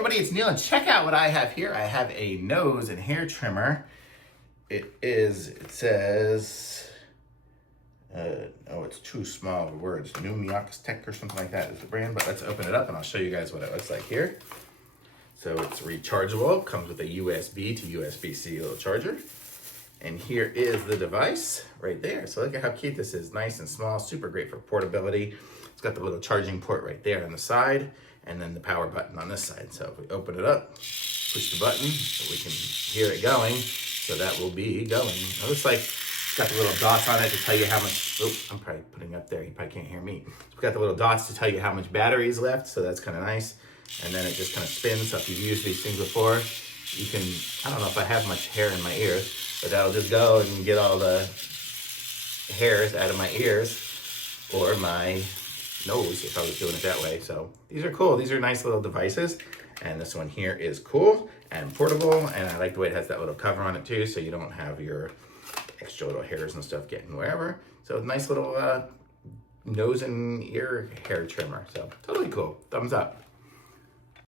everybody, it's Neil, and check out what I have here. I have a nose and hair trimmer. It says, oh, it's too small of words. Nuvioxt or something like that is the brand, but let's open it up and I'll show you guys what it looks like here. So it's rechargeable, comes with a USB to USB-C little charger. And here is the device right there. So look at how cute this is. Nice and small, super great for portability. It's got the little charging port right there on the side, and then the power button on this side. So if we open it up, push the button so we can hear it going. So that will be going. It looks like it's got the little dots on it to tell you how much, I'm probably putting it up there. You probably can't hear me. It's got the little dots to tell you how much battery is left. So that's kind of nice. And then it just kind of spins. So if you've used these things before, you can, I don't know if I have much hair in my ears, but that'll just go and get all the hairs out of my ears or my nose if I was doing it that way. So these are cool. These are nice little devices. And this one here is cool and portable. And I like the way it has that little cover on it too, so you don't have your extra little hairs and stuff getting wherever. So nice little nose and ear hair trimmer. So totally cool. Thumbs up.